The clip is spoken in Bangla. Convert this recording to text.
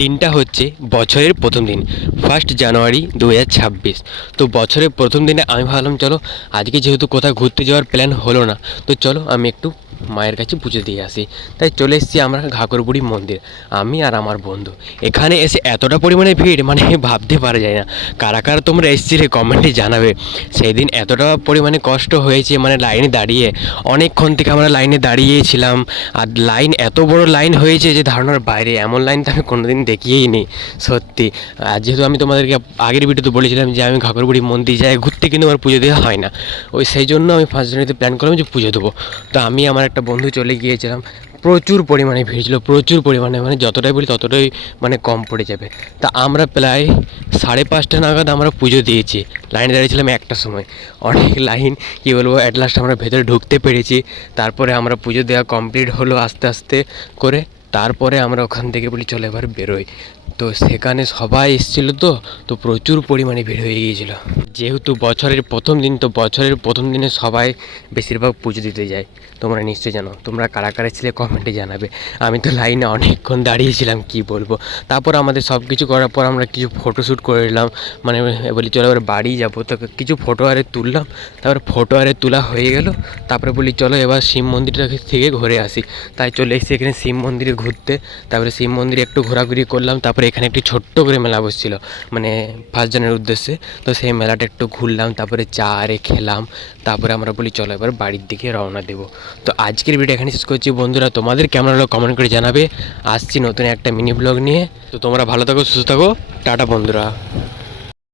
দিনটা হচ্ছে বছরের প্রথম দিন, 1 জানুয়ারি 2026। তো বছরের প্রথম দিনে আমি ভাবলাম চলো আজকে যেহেতু কোথাও ঘুরতে যাওয়ার প্ল্যান হলো না, তো চলো আমি একটু মায়ের কাছে পুজো দিয়ে আসি। তাই চলে এসেছি আমরা ঘাগরবুড়ি মন্দির, আমি আর আমার বন্ধু। এখানে এসে এতটা পরিমাণে ভিড় মানে ভাবতে পারা যায় না। কারা কারা তোমরা এসেছিলে কমেন্টে জানাবে। সেই দিন এতটা পরিমাণে কষ্ট হয়েছে, মানে লাইনে দাঁড়িয়ে অনেকক্ষণ থেকে আমরা লাইনে দাঁড়িয়েছিলাম। আর লাইন এত বড় লাইন হয়েছে যে ধারণার বাইরে, এমন লাইন তো আমি কোনোদিন দেখিয়েই নি সত্যি। আর যেহেতু আমি তোমাদেরকে আগের ভিডিওতে বলেছিলাম যে আমি ঘাগরবুড়ি মন্দির যাই ঘুরতে, কিন্তু আমার পুজো দেওয়া হয় না। সেই জন্য আমি 1 জানুয়ারিতে প্ল্যান করলাম যে পুজো দেবো। তো আমি আমার একটা বন্ধু চলে গিয়েছিলাম। প্রচুর পরিমাণে ভিড় ছিল, প্রচুর পরিমাণে, মানে যতটাই বলি ততটাই মানে কম পড়ে যাবে। তা আমরা প্রায় 5:30 নাগাদ আমরা পুজো দিয়েছি। লাইনে দাঁড়িয়েছিলাম 1টার সময়, অনেক লাইন, কী বলবো। অ্যাট লাস্ট আমরা ভেতরে ঢুকতে পেরেছি। তারপরে আমরা পুজো দেওয়া কমপ্লিট হলো আস্তে আস্তে করে। তারপরে আমরা ওখান থেকে বলি চলো এবার বেরোই। তো সেখানে সবাই এসেছিলো, তো প্রচুর পরিমাণে ভিড় হয়ে গিয়েছিলো। যেহেতু বছরের প্রথম দিন, তো বছরের প্রথম দিনে সবাই বেশিরভাগ পুজো দিতে যায়। তোমরা নিশ্চয়ই জানো, তোমরা কারা কারা ছিলে কমেন্টে জানাবে। আমি তো লাইনে অনেকক্ষণ দাঁড়িয়েছিলাম, কি বলবো। তারপর আমাদের সব কিছু করার পর আমরা কিছু ফটোশ্যুট করে নিলাম, মানে বলি চলো এবার বাড়ি যাবো। তো কিছু ফটো আরে তুললাম, তারপরে ফটো আরে তোলা হয়ে গেল। তারপরে বলি চলো এবার শিব মন্দিরটা থেকে ঘুরে আসি। তাই চলে এসেছি এখানে শিব মন্দিরে ঘুরতে। তারপরে শিব মন্দিরে একটু ঘোরাঘুরি করলাম। তারপরে এখানে একটি ছোট্ট করে মেলা বসছিল, মানে 1 জানুয়ারির উদ্দেশ্যে। তো সেই মেলাটা একটু ঘুরলাম, তারপরে চা আরে খেলাম। তারপরে আমরা বলি চলো এবার বাড়ির দিকে রওনা দেবো। তো আজকের ভিডিও এখানে শেষ করছি বন্ধুরা। তোমাদের কেমন হলো কমেন্ট করে জানাবে। আসছি নতুন একটা মিনি ব্লগ নিয়ে। তো তোমরা ভালো থাকো, সুস্থ থাকো, টাটা বন্ধুরা।